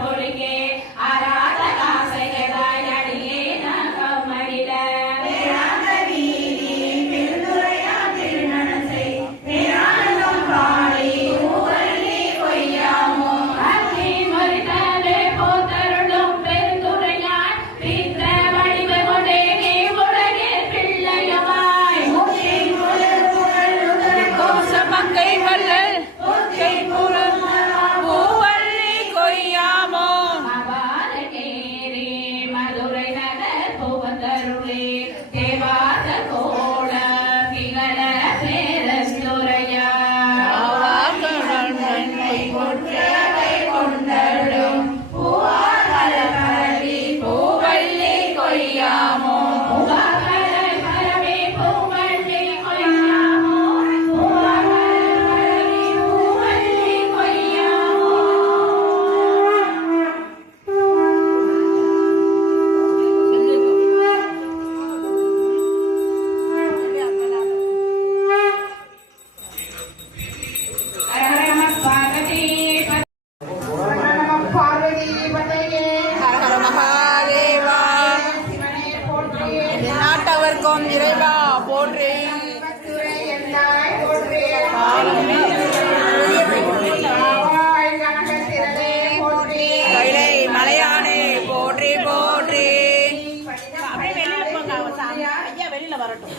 ಅವರಿಗೆ எவர்க்கும் இறைவா போற்றி. கைலை மலையானே போற்றி போற்றி. வெளியில வரட்டும்.